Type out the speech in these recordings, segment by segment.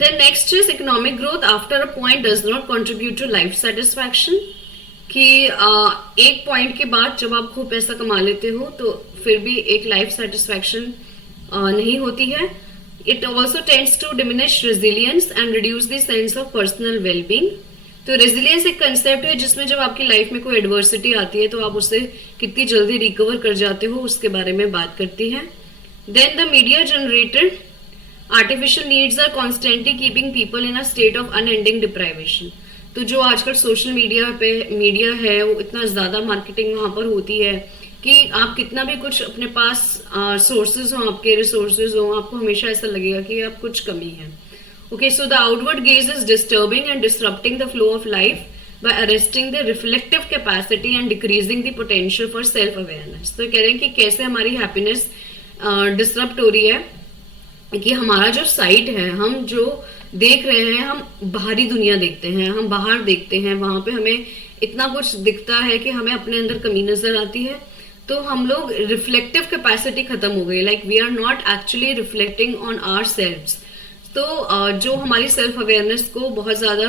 Then next is economic growth after a point does not contribute to life satisfaction. कि एक point के बाद जब आप खूब पैसा कमा लेते हो तो फिर भी एक लाइफ सेटिस्फैक्शन नहीं होती है. It also tends to diminish resilience and reduce the sense of personal wellbeing. तो रेजिलियंस एक कंसेप्ट है जिसमें जब आपकी लाइफ में कोई एडवर्सिटी आती है तो आप उससे कितनी जल्दी रिकवर कर जाते हो उसके बारे में बात करती है. Then the media generated artificial needs are constantly keeping people in a state of unending deprivation. तो जो आजकल सोशल मीडिया है वो इतना ज्यादा मार्केटिंग वहां पर होती है कि आप कितना भी कुछ अपने पास सोर्सेज हो, आपके रिसोर्सेज हो, आपको हमेशा ऐसा लगेगा कि आप कुछ कमी है. Okay, so the outward gaze is disturbing and disrupting the flow of life by arresting the reflective capacity and decreasing the potential for self awareness. तो कह रहे हैं कि कैसे हमारी हैप्पीनेस डिसरप्ट हो रही है कि हमारा जो साइट है, हम जो देख रहे हैं, हम बाहरी दुनिया देखते हैं, हम बाहर देखते हैं, वहां पे हमें इतना कुछ दिखता है कि हमें अपने अंदर कमी नजर आती है. तो हम लोग रिफ्लेक्टिव कैपेसिटी खत्म हो गई, like we are not actually reflecting on our selves. तो जो हमारी सेल्फ अवेयरनेस को बहुत ज्यादा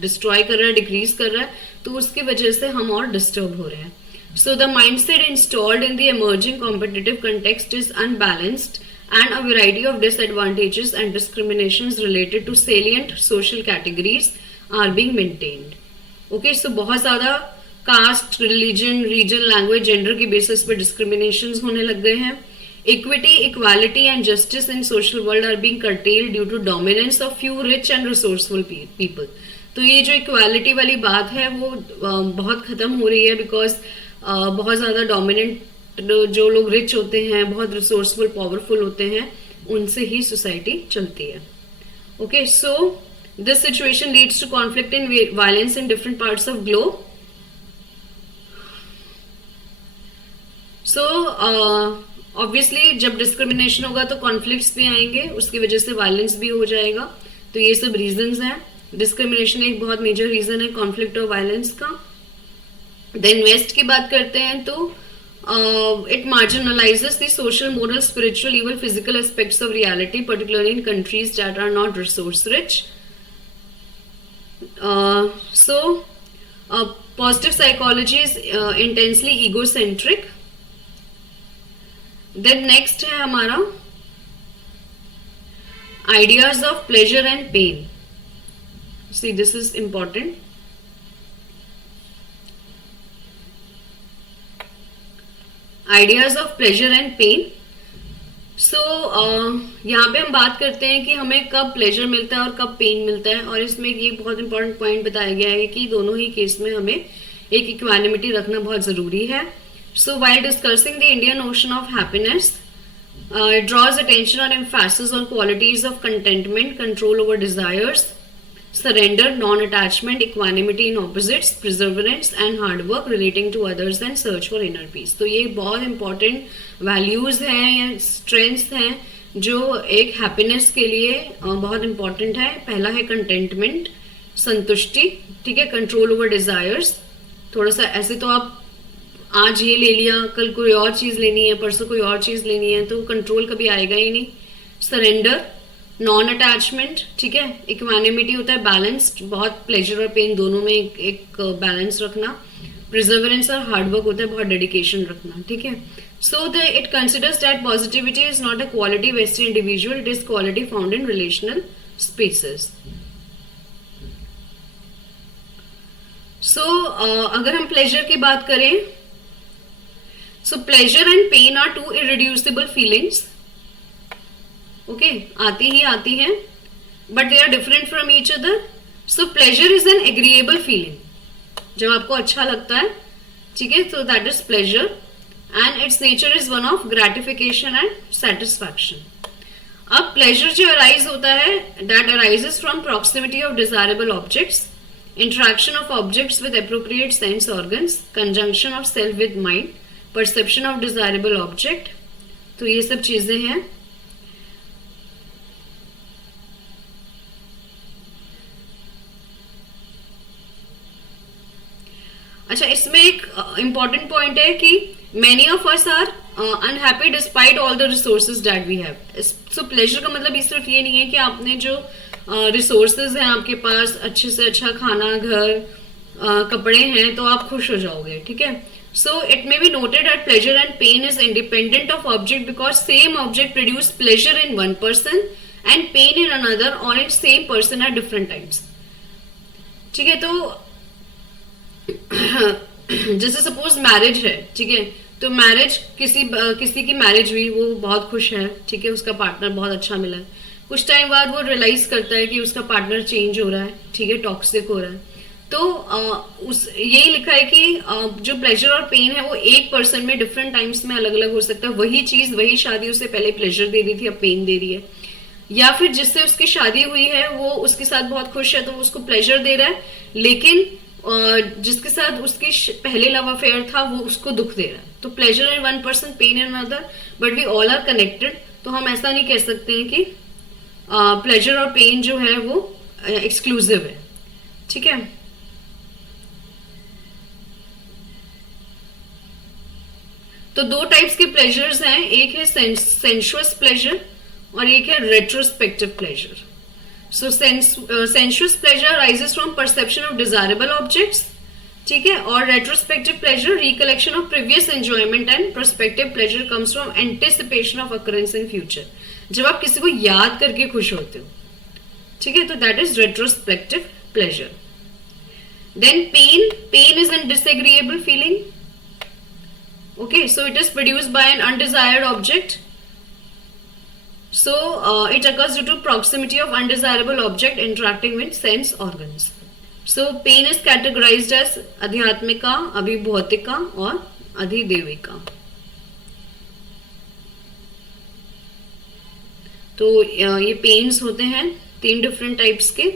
डिस्ट्रॉय कर रहा है, डिक्रीज कर रहा है, तो उसकी वजह से हम और डिस्टर्ब हो रहे हैं. So the mindset installed in the emerging competitive context is unbalanced and a variety of disadvantages and discriminations related to salient social categories are being maintained. Okay, so बहुत ज़्यादा caste, religion, region, language, gender की basis पर discriminations होने लग गए हैं. Equity, equality and justice in social world are being curtailed due to dominance of few rich and resourceful people. तो ये जो इक्वालिटी वाली बात है वो बहुत खत्म हो रही है बिकॉज बहुत ज़्यादा डोमिनेंट जो लोग रिच होते हैं, बहुत रिसोर्सफुल, पावरफुल होते हैं, उनसे ही सोसाइटी चलती है. Okay, so this situation leads to conflict in violence in different parts of globe. So obviously जब डिस्क्रिमिनेशन होगा तो कॉन्फ्लिक्ट्स भी आएंगे, उसकी वजह से वायलेंस भी हो जाएगा. तो ये सब रीजंस हैं. डिस्क्रिमिनेशन एक बहुत मेजर रीजन है कॉन्फ्लिक्ट और वायलेंस का. देन वेस्ट की बात करते हैं तो it marginalizes the social, moral, spiritual, even physical aspects of reality, particularly in countries that are not resource rich. Positive psychology is intensely egocentric. Then next है हमारा ideas of pleasure and pain. See, this is important. Ideas of pleasure and pain. So यहाँ पे हम बात करते हैं कि हमें कब प्लेजर मिलता है और कब पेन मिलता है, और इसमें ये बहुत इंपॉर्टेंट पॉइंट बताया गया है कि दोनों ही केस में हमें एक इक्वानिमिटी रखना बहुत जरूरी है. So while discussing the Indian notion of happiness, it draws attention और emphasis on qualities of contentment, control over desires, surrender, non-attachment, equanimity in opposites, perseverance and hard work, relating to others and search for inner peace. तो ये बहुत important values हैं या strengths हैं जो एक happiness के लिए बहुत इंपॉर्टेंट है. पहला है कंटेंटमेंट, संतुष्टि, ठीक है. कंट्रोल ओवर डिजायर्स, थोड़ा सा ऐसे तो आप आज ये ले लिया, कल कोई और चीज लेनी है, परसों कोई और चीज लेनी है, तो कंट्रोल कभी आएगा ही नहीं. सरेंडर, नॉन अटैचमेंट, ठीक है. इक्वानिमिटी होता है बैलेंस्ड, बहुत प्लेजर और पेन दोनों में एक बैलेंस रखना. प्रिजर्वेरेंस और हार्ड वर्क होता है बहुत डेडिकेशन रखना, ठीक है. So it considers that positivity is not a quality vested in individual, it is quality found in relational spaces. So अगर हम प्लेजर की बात करें, so pleasure and pain are two irreducible feelings. Okay, आती ही आती हैं, but they are different from each other. So pleasure is an agreeable feeling, जब आपको अच्छा लगता है, ठीक है, so that is pleasure and its nature is one of gratification and satisfaction. अब pleasure जो arise होता है that arises from proximity of desirable objects, interaction of objects with appropriate sense organs, conjunction of self with mind, perception of desirable object. तो ये सब चीजें हैं. अच्छा, इसमें एक इंपॉर्टेंट पॉइंट है कि many of us are unhappy despite all the resources that we have. So pleasure का मतलब सिर्फ ये नहीं है कि आपने जो रिसोर्सेज हैं आपके पास, अच्छे से अच्छा खाना, घर, कपड़े हैं, तो आप खुश हो जाओगे, ठीक है. So it may be noted that pleasure and pain is independent of object because same object produce pleasure in one person and pain in another और in same person at different times. ठीक है, तो जैसे suppose marriage है, ठीक है, तो marriage किसी की मैरिज हुई, वो बहुत खुश है, ठीक है, उसका पार्टनर बहुत अच्छा मिला है. कुछ टाइम बाद वो रियलाइज करता है कि उसका पार्टनर चेंज हो रहा है, ठीक है, टॉक्सिक हो रहा है. तो उस यही लिखा है कि जो प्लेजर और पेन है वो एक पर्सन में डिफरेंट टाइम्स में अलग अलग हो सकता है. वही चीज, वही शादी उसे पहले प्लेजर दे रही थी, अब पेन दे रही है. या फिर जिससे उसकी शादी हुई है वो उसके साथ बहुत खुश है तो उसको प्लेजर दे रहा है, लेकिन जिसके साथ उसकी पहले लव अफेयर था वो उसको दुख दे रहा है. तो pleasure in one person, pain in another, but we all are connected. तो हम ऐसा नहीं कह सकते हैं कि प्लेजर और पेन जो है वो एक्सक्लूसिव है. ठीक है, तो दो टाइप्स के प्लेजर्स हैं, एक है सेंशुअस प्लेजर और एक है retrospective pleasure. So sensuous pleasure rises from perception of desirable objects, ठीक है, और retrospective pleasure recollection of previous enjoyment and prospective pleasure comes from anticipation of occurrence in future. जब आप किसी को याद करके खुश होते हो, ठीक है, तो that is retrospective pleasure. Then pain is an disagreeable feeling. Okay, so it is produced by an undesired object. So it occurs due to proximity of undesirable object interacting with sense organs. So pain is categorized as adhyatmika, abhibhautika और अधिदेविका. तो ये pens होते हैं 3 different types के.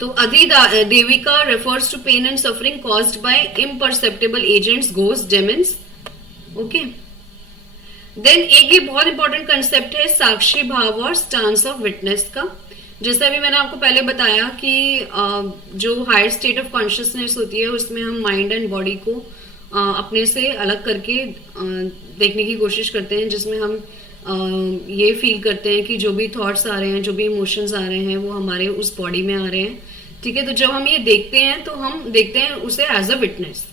तो अधिदेविका refers to pain and suffering caused by imperceptible agents, ghosts, demons. Okay, then एक ये बहुत इंपॉर्टेंट कंसेप्ट है साक्षी भाव और स्टांस ऑफ विटनेस का. जैसा भी मैंने आपको पहले बताया कि जो हायर स्टेट ऑफ कॉन्शियसनेस होती है उसमें हम माइंड एंड बॉडी को अपने से अलग करके देखने की कोशिश करते हैं, जिसमें हम ये फील करते हैं कि जो भी थॉट्स आ रहे हैं, जो भी इमोशंस आ रहे हैं, वो हमारे उस बॉडी में आ रहे हैं. ठीक है, तो जब हम ये देखते हैं तो हम देखते हैं उसे एज अ विटनेस.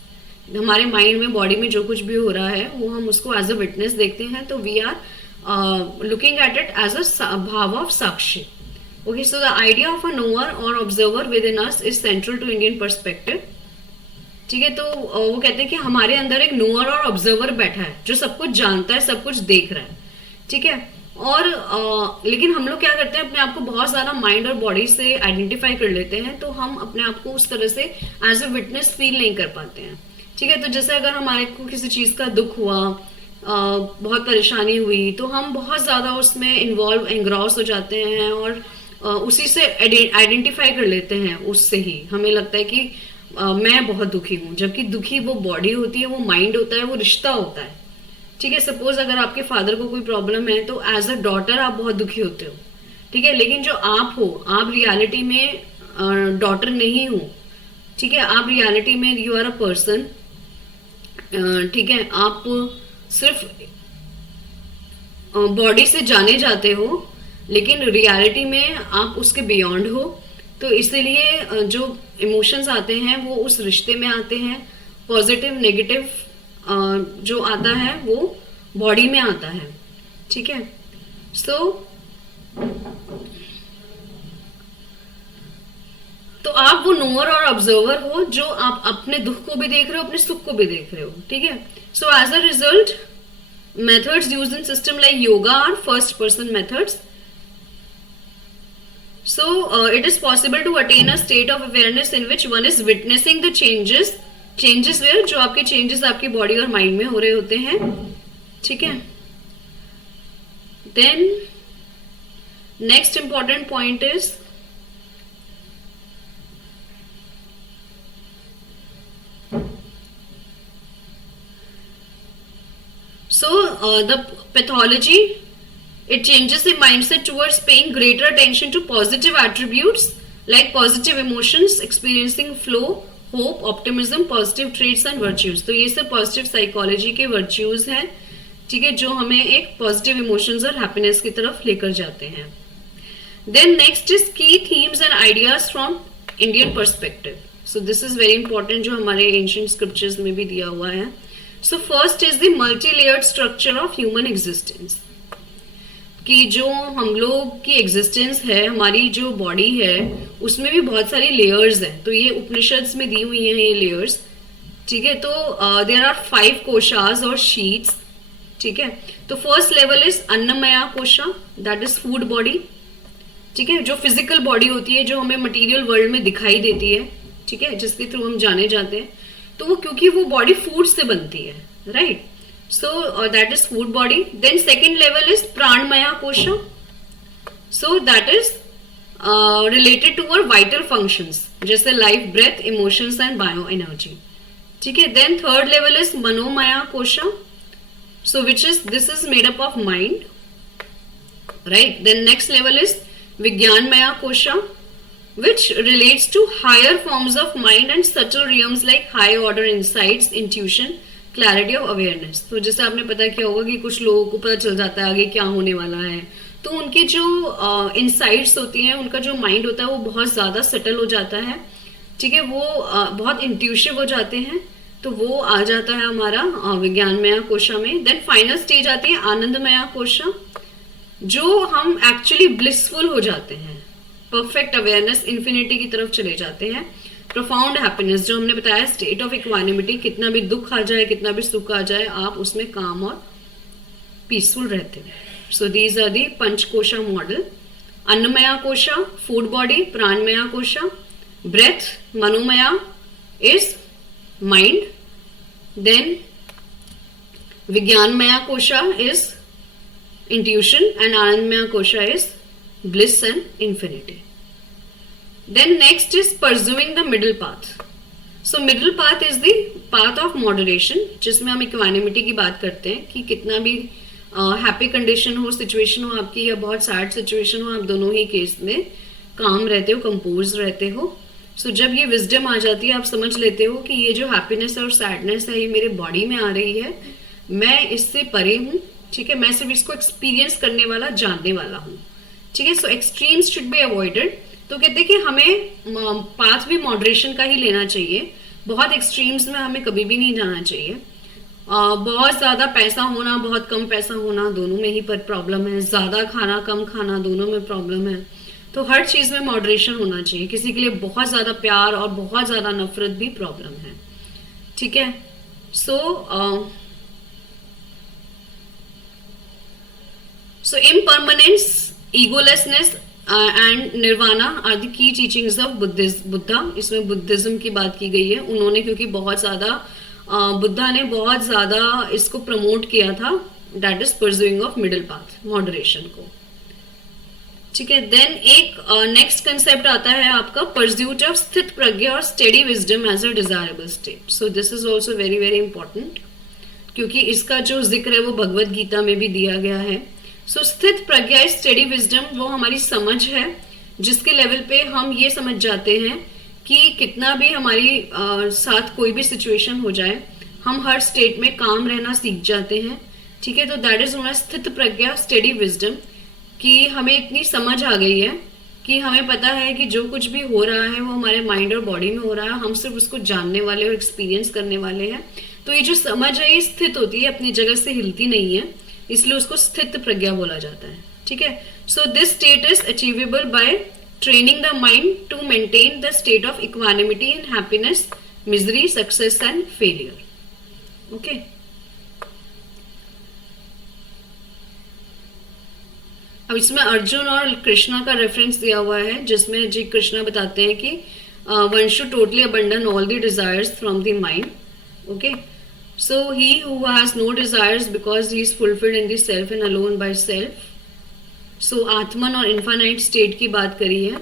हमारे माइंड में, बॉडी में जो कुछ भी हो रहा है वो हम उसको एज अ विटनेस देखते हैं. तो we are looking at it as a bhav of sakshi. Okay, so the idea of a knower और observer within us is central to Indian perspective. ठीक है, तो वो कहते हैं कि हमारे अंदर एक नोअर और ऑब्जर्वर बैठा है जो सब कुछ जानता है, सब कुछ देख रहा है. ठीक है, और लेकिन हम लोग क्या करते हैं, अपने आप को बहुत ज्यादा माइंड और बॉडी से आइडेंटिफाई कर लेते हैं, तो हम अपने आप को उस तरह से एज अ विटनेस फील नहीं कर पाते हैं. ठीक है, तो जैसे अगर हमारे को किसी चीज का दुख हुआ, बहुत परेशानी हुई, तो हम बहुत ज्यादा उसमें इन्वॉल्व, एंग्रॉस हो जाते हैं और उसी से आइडेंटिफाई कर लेते हैं. उससे ही हमें लगता है कि मैं बहुत दुखी हूँ, जबकि दुखी वो बॉडी होती है, वो माइंड होता है, वो रिश्ता होता है. ठीक है, सपोज अगर आपके फादर को कोई प्रॉब्लम है तो एज अ डॉटर आप बहुत दुखी होते हो. ठीक है, लेकिन जो आप हो, आप रियलिटी में डॉटर नहीं हो. ठीक है, आप रियलिटी में यू आर अ पर्सन. ठीक है, आप सिर्फ बॉडी से जाने जाते हो, लेकिन रियलिटी में आप उसके बियॉन्ड हो. तो इसलिए जो इमोशंस आते हैं वो उस रिश्ते में आते हैं. पॉजिटिव, नेगेटिव जो आता है वो बॉडी में आता है. ठीक है, सो तो आप वो नोअर और ऑब्जर्वर हो जो आप अपने दुख को भी देख रहे हो, अपने सुख को भी देख रहे हो. ठीक है, so as a result methods used in system like yoga are first person methods. So it is possible to attain a state of awareness in which one is witnessing the changes where जो आपके changes आपकी body और mind में हो रहे होते हैं. ठीक है, then next important point is the pathology. It changes the mindset towards paying greater attention to positive attributes like positive emotions, experiencing flow, hope, optimism, positive traits and virtues. तो ये सब पॉजिटिव साइकोलॉजी के virtues हैं, ठीक है, जो हमें एक पॉजिटिव इमोशंस और हैप्पीनेस की तरफ लेकर जाते हैं। देन नेक्स्ट इज की themes and ideas from Indian perspective. So this is very important, जो हमारे एंशिएंट स्क्रिप्चर्स में भी दिया हुआ है। So first is the multi layered structure of human existence, कि जो हम लोग की एग्जिस्टेंस है, हमारी जो बॉडी है, उसमें भी बहुत सारी लेयर्स हैं। तो ये उपनिषद्स में दी हुई हैं ये लेयर्स, ठीक है। तो देयर आर 5 कोशास और शीट्स, ठीक है। तो first level is annamaya kosha, that is food body, ठीक है, जो फिजिकल बॉडी होती है, जो हमें मटेरियल वर्ल्ड में दिखाई देती है, ठीक है, जिसके थ्रू हम जाने जाते हैं। तो वो क्योंकि वो बॉडी फूड से बनती है, right. So that is food body. Then second level is pranmaya kosha. So that is related to our vital functions, जैसे life, breath, emotions and bioenergy. ठीक है. Then third level is manomaya kosha. So this is made up of mind, right? Then next level is vigyanmaya kosha, which relates to higher forms of mind and subtle realms like high order insights, intuition, clarity of awareness. तो जैसे आपने पता किया होगा कि कुछ लोगों को पता चल जाता है आगे क्या होने वाला है, तो उनकी जो इनसाइट्स होती हैं, उनका जो माइंड होता है वो बहुत ज़्यादा सेटल हो जाता है, ठीक है, वो बहुत इंट्यूटिव हो जाते हैं। तो वो आ जाता है हमारा विज्ञानमया कोशा में। देन फाइनल स्टेज आती है आनंदमया कोशा, जो हम एक्चुअली ब्लिसफुल हो जाते हैं, परफेक्ट अवेयरनेस, इन्फिनिटी की तरफ चले जाते हैं। प्रोफाउंड हैप्पीनेस, जो हमने बताया स्टेट ऑफ इक्वानिमिटी, कितना भी दुख आ जाए, कितना भी सुख आ जाए, आप उसमें काम और पीसफुल रहते हैं। So these are the panchakosha model. Annamaya kosha food body, pranamaya kosha breath, manomaya is mind, then vijnanamaya kosha is intuition and anandamaya kosha is bliss and infinity. Then next is pursuing the middle path. So middle path is the path of moderation, जिसमें हम equanimity की बात करते हैं कि कितना भी happy condition हो, सिचुएशन हो आपकी, या बहुत सैड सिचुएशन हो, आप दोनों ही केस में काम रहते हो, कंपोज रहते हो। सो जब ये विजडम आ जाती है, आप समझ लेते हो कि ये जो हैप्पीनेस और सैडनेस है, ये मेरे बॉडी में आ रही है, मैं इससे परे हूँ, ठीक है, मैं सिर्फ इसको एक्सपीरियंस करने वाला, जानने वाला हूँ, ठीक है। सो एक्सट्रीम्स शुड बी अवॉइडेड। तो कहते हैं कि हमें पाथ भी मॉडरेशन का ही लेना चाहिए, बहुत एक्सट्रीम्स में हमें कभी भी नहीं जाना चाहिए। बहुत ज़्यादा पैसा होना, बहुत कम पैसा होना, दोनों में ही पर प्रॉब्लम है। ज़्यादा खाना, कम खाना, दोनों में प्रॉब्लम है। तो हर चीज़ में मॉडरेशन होना चाहिए। किसी के लिए बहुत ज़्यादा प्यार और बहुत ज़्यादा नफरत भी प्रॉब्लम है, ठीक है। So impermanence, egolessness and nirvana are the key teachings of Buddha. इसमें बुद्धिज्म की बात की गई है। उन्होंने क्योंकि बहुत ज़्यादा बुद्धा ने बहुत ज़्यादा इसको प्रमोट किया था, that is pursuing of middle path, moderation को, ठीक है। देन एक नेक्स्ट कंसेप्ट आता है आपका परस्यूट ऑफ स्थित प्रज्ञा और steady wisdom as a desirable state. So this is also very very important, क्योंकि इसका जो जिक्र है वो भगवत गीता में भी दिया गया है। सो स्थित प्रज्ञा, स्टडी विजडम, वो हमारी समझ है, जिसके लेवल पे हम ये समझ जाते हैं कि कितना भी हमारी साथ कोई भी सिचुएशन हो जाए, हम हर स्टेट में काम रहना सीख जाते हैं, ठीक है। तो दैट इज हमारा स्थित प्रज्ञा, स्टडी विजडम, कि हमें इतनी समझ आ गई है कि हमें पता है कि जो कुछ भी हो रहा है वो हमारे माइंड और बॉडी में हो रहा है, हम सिर्फ उसको जानने वाले और एक्सपीरियंस करने वाले हैं। तो ये जो समझ है ये स्थित होती है, अपनी जगह से हिलती नहीं है, इसलिए उसको स्थित प्रज्ञा बोला जाता है, ठीक है। So this state is achievable by training the mind to maintain the state of equanimity in happiness, misery, success and failure, okay. अब इसमें अर्जुन और कृष्णा का रेफरेंस दिया हुआ है, जिसमें जी कृष्णा बताते हैं कि one should totally abandon all the desires from the mind, okay. So he who has no desires because he is fulfilled in the self and alone by self. So आत्मन और इन्फानाइट स्टेट की बात करी है,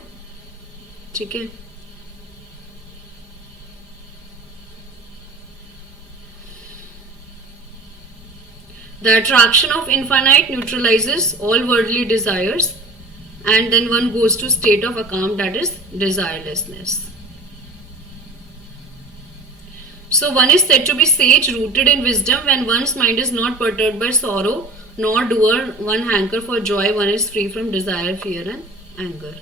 ठीक है। The attraction of infinite neutralizes all worldly desires, and then one goes to state of account, that is desirelessness. So one is said to be sage, rooted in wisdom. When one's mind is not perturbed by sorrow, nor doer one hanker for joy, one is free from desire, fear and anger.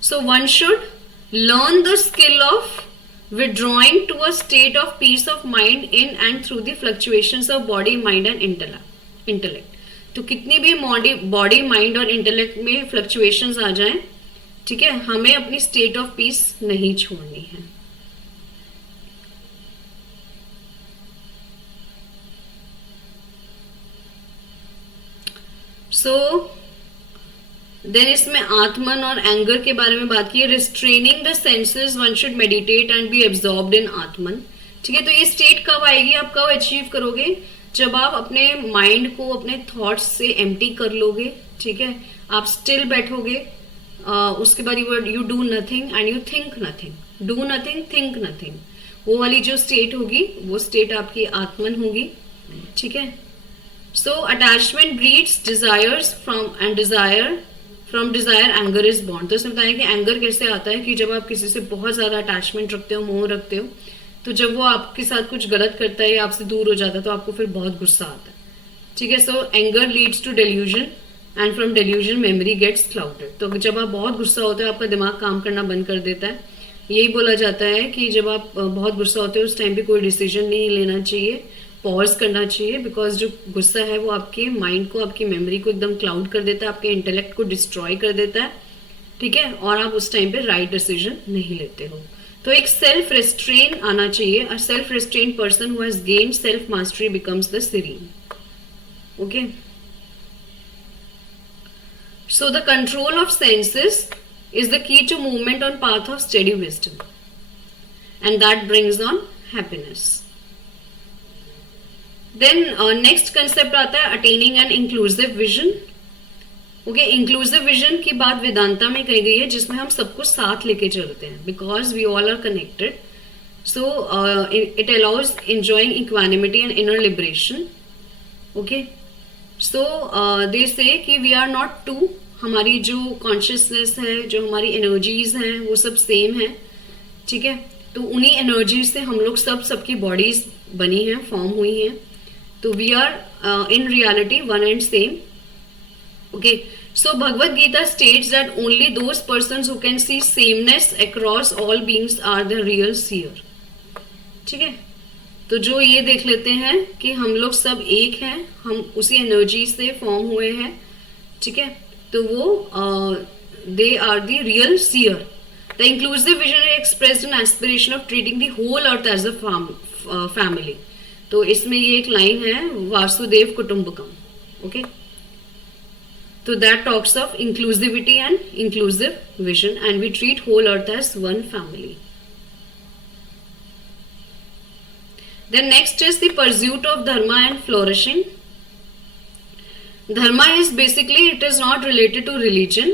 So one should learn the skill of withdrawing to a state of peace of mind in and through the fluctuations of body, mind and intellect. तो कितनी भी body, mind और intellect में fluctuations आ जाएं, ठीक है, हमें अपनी स्टेट ऑफ पीस नहीं छोड़नी है. सो देन इसमें आत्मन और एंगर के बारे में बात की है. Restraining the senses, one should meditate and be absorbed in Atman. ठीक है, तो ये स्टेट कब आएगी, आप कब अचीव करोगे, जब आप अपने माइंड को अपने थॉट्स से एम्प्टी कर लोगे. ठीक है, आप स्टिल बैठोगे, उसके बाद you do nothing and you think nothing. Do nothing, think nothing, वो वाली जो स्टेट होगी वो स्टेट आपकी आत्मन होगी. ठीक है. So attachment breeds desires from desire anger is born. तो इसमें बताया कि एंगर कैसे आता है, कि जब आप किसी से बहुत ज्यादा अटैचमेंट रखते हो, मोह रखते हो, तो जब वो आपके साथ कुछ गलत करता है या आपसे दूर हो जाता है तो आपको फिर बहुत गुस्सा आता है. ठीक है. So anger leads to delusion and from delusion memory gets clouded. तो जब आप बहुत गुस्सा होते हो, आपका दिमाग काम करना बंद कर देता है. यही बोला जाता है कि जब आप बहुत गुस्सा होते हो उस टाइम पे कोई डिसीजन नहीं लेना चाहिए, पॉज करना चाहिए, बिकॉज जो गुस्सा है वो आपके माइंड को, आपकी मेमोरी को एकदम क्लाउड कर देता है, आपके इंटेलेक्ट को डिस्ट्रॉय कर देता है. ठीक है, और आप उस टाइम पे राइट डिसीजन नहीं लेते हो. तो एक सेल्फ रेस्ट्रेन आना चाहिए. A self restrain person who has gained self mastery becomes the serene. Okay. So the control of senses is the key to movement on path of steady wisdom, and that brings on happiness. Then next concept आता है attaining an inclusive vision. Okay, inclusive vision की बात वेदांता में कही गई है, जिसमें हम सबको साथ लेके चलते हैं, because we all are connected. So it allows enjoying equanimity and inner liberation. Okay. सो दे से कि वी आर नॉट टू. हमारी जो कॉन्शियसनेस है, जो हमारी एनर्जीज हैं, वो सब सेम है. ठीक है. तो उन्हीं एनर्जीज से हम लोग सबकी बॉडीज बनी हैं, फॉर्म हुई हैं. तो we are in reality one and same. Okay. So Bhagavad Gita states that only those persons who can see sameness across all beings are the real seer. ठीक है. तो जो ये देख लेते हैं कि हम लोग सब एक हैं, हम उसी एनर्जी से फॉर्म हुए हैं. ठीक है. तो वो they are the real seer. The inclusive vision expressed an aspiration of treating the whole earth as a family. तो इसमें ये एक लाइन है, वासुदेव कुटुंबकम. ओके. तो that talks of inclusivity and inclusive vision, and we treat whole earth as one family. Then next is the pursuit of dharma and flourishing. Dharma is basically, it is not related to religion.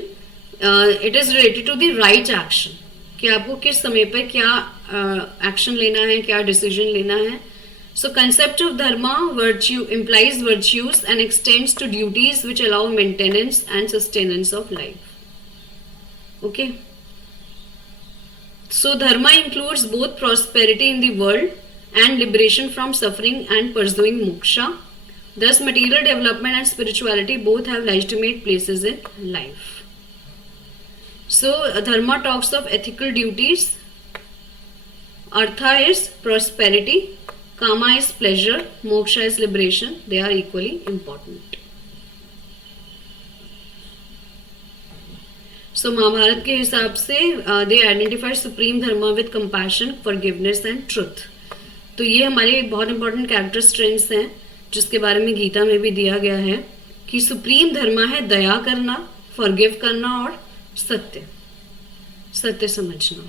It is related to the right action. कि आपको किस समय पर क्या action लेना है, क्या decision लेना है. So concept of dharma virtue implies virtues and extends to duties which allow maintenance and sustenance of life. Okay. So dharma includes both prosperity in the world and liberation from suffering and pursuing moksha. Thus material development and spirituality both have legitimate places in life. So dharma talks of ethical duties. Artha is prosperity, kama is pleasure, moksha is liberation. They are equally important. So Mahabharat के हिसाब से they identify supreme dharma with compassion, forgiveness and truth. तो ये हमारे बहुत important character strengths हैं, जिसके बारे में गीता में भी दिया गया है कि सुप्रीम धर्म है दया करना, फॉरगिव करना और सत्य समझना.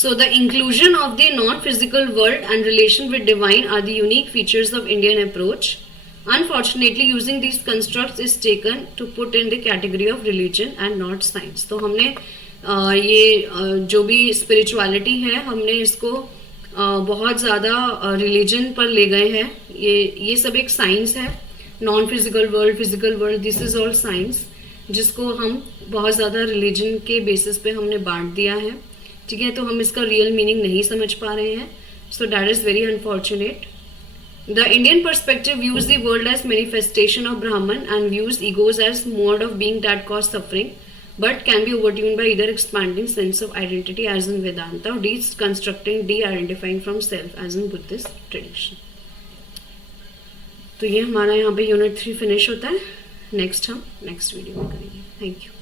So the inclusion of the non-physical world and relation with divine are the unique features of Indian approach. Unfortunately, using these constructs is taken to put in the category of religion and not science. तो हमने ये जो भी spirituality है, हमने इसको बहुत ज़्यादा रिलीजन पर ले गए हैं। ये सब एक साइंस है, non physical world, physical world, this is all science, जिसको हम बहुत ज़्यादा रिलीजन के बेसिस पे हमने बांट दिया है। ठीक है, तो हम इसका रियल मीनिंग नहीं समझ पा रहे हैं, so that is very unfortunate. The Indian perspective views the world as manifestation of Brahman and views egos as mode of being that cause suffering, but can be overturned by either expanding sense of identity as in Vedanta or deconstructing, de-identifying from self as in Buddhist tradition. तो ये हमारा यहाँ पे unit 3 finish होता है। Next हम next video में करेंगे। Thank you.